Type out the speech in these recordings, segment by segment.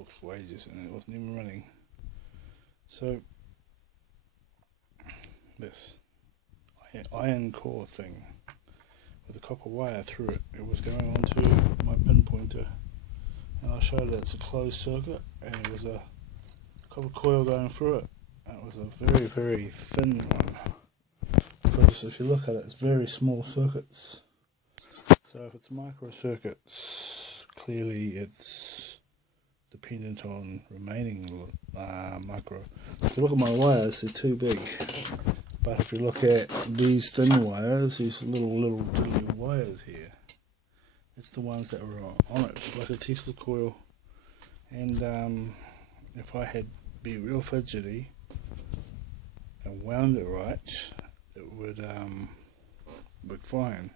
took wages and it wasn't even running. So this iron core thing with a copper wire through it, it was going onto my pinpointer, and I showed it it's a closed circuit and it was a copper coil going through it, and it was a very, very thin one, because if you look at it, it's very small circuits. So if it's micro circuits, clearly it's dependent on remaining micro. If you look at my wires, they're too big. But if you look at these thin wires, these little diddly wires here, it's the ones that were on it, like a Tesla coil. And if I had be real fidgety and wound it right, it would work fine.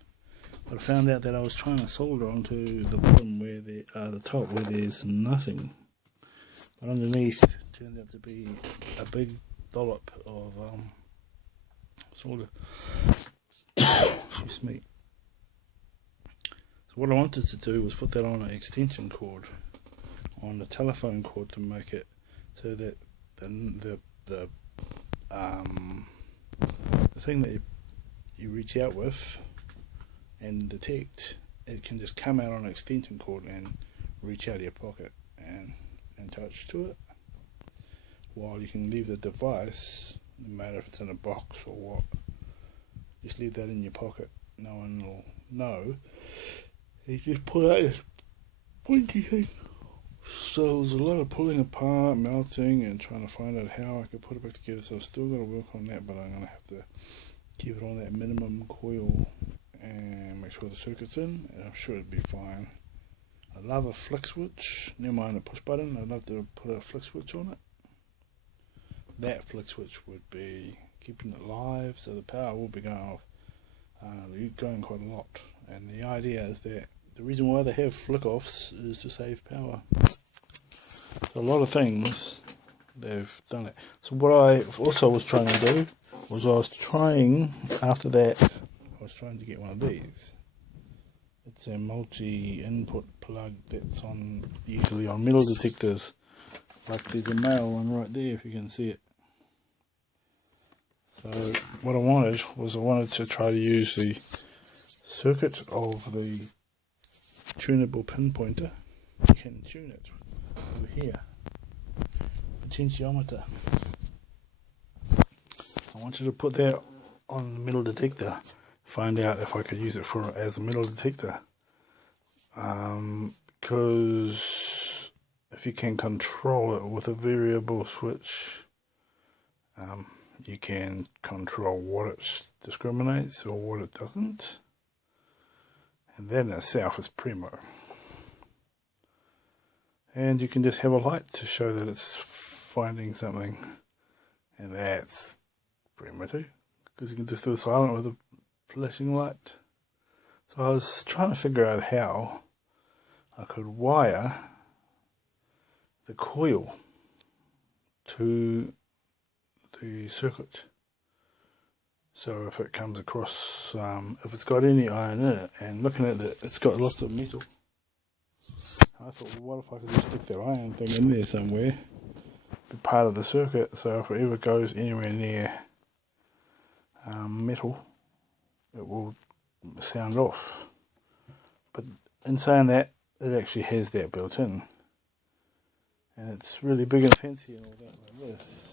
But I found out that I was trying to solder onto the bottom where the top where there's nothing, but underneath it turned out to be a big dollop of solder. Excuse me. So what I wanted to do was put that on an extension cord, on the telephone cord, to make it so that the thing that you reach out with and detect, it can just come out on an extension cord and reach out of your pocket and touch to it, while you can leave the device, no matter if it's in a box or what, just leave that in your pocket. No one will know. You just pull out this pointy thing. So there's a lot of pulling apart, melting, and trying to find out how I could put it back together. So I've still got to work on that, but I'm going to have to keep it on that minimum coil and make sure the circuit's in, and I'm sure it'll be fine. I love a flick switch, never mind a push button. I'd love to put a flick switch on it. That flick switch would be keeping it live, so the power will be going off, going quite a lot. And the idea is that the reason why they have flick offs is to save power. So a lot of things, they've done it. So what I also was trying to do was after that, I was trying to get one of these. It's a multi-input plug that's usually on metal detectors. Like there's a male one right there, if you can see it. So what I wanted to try to use the circuit of the tunable pinpointer. You can tune it over here. Potentiometer. I wanted to put that on the metal detector. Find out if I could use it as a metal detector. Because if you can control it with a variable switch, you can control what it discriminates or what it doesn't. And that in itself is primo. And you can just have a light to show that it's finding something. And that's primo too, because you can just do it silent with a flashing light. So I was trying to figure out how I could wire the coil to the circuit. So if it comes across, if it's got any iron in it, and looking at it, it's got lots of metal. I thought, well, what if I could just stick that iron thing in there somewhere, be part of the circuit, so if it ever goes anywhere near metal, it will sound off. But in saying that, it actually has that built in, and it's really big and fancy and all that like this.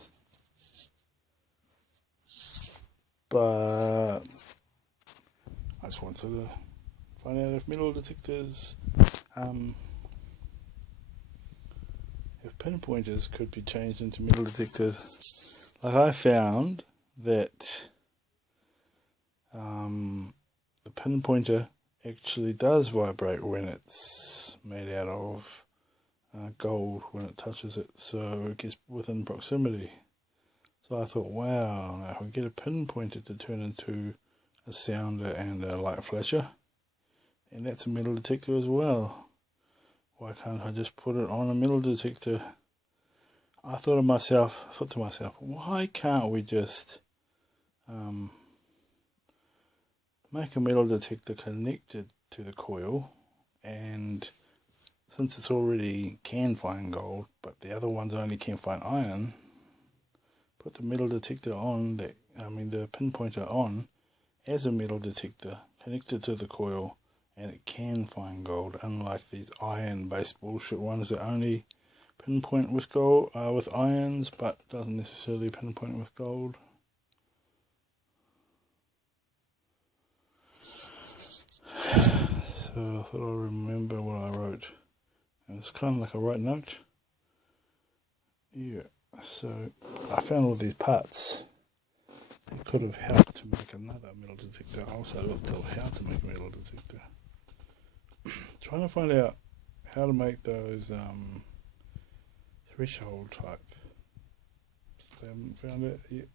But I just wanted to find out if metal detectors, if pinpointers could be changed into metal detectors. Like I found that the pinpointer actually does vibrate when it's made out of gold when it touches it, so it gets within proximity. So I thought, wow, now if I get a pinpointer to turn into a sounder and a light flasher, and that's a metal detector as well, why can't I just put it on a metal detector? I thought to myself, why can't we just make a metal detector connected to the coil and since it's already can find gold, but the other ones only can find iron, put the metal detector on, the pinpointer on as a metal detector, connected to the coil, and it can find gold, unlike these iron-based bullshit ones that only pinpoint with gold, with irons, but doesn't necessarily pinpoint with gold. So I thought I'd remember what I wrote. And it's kind of like a write note. Yeah, so I found all these parts. It could have helped to make another metal detector. I also looked up how to make a metal detector. Trying to find out how to make those threshold type. I haven't found it yet.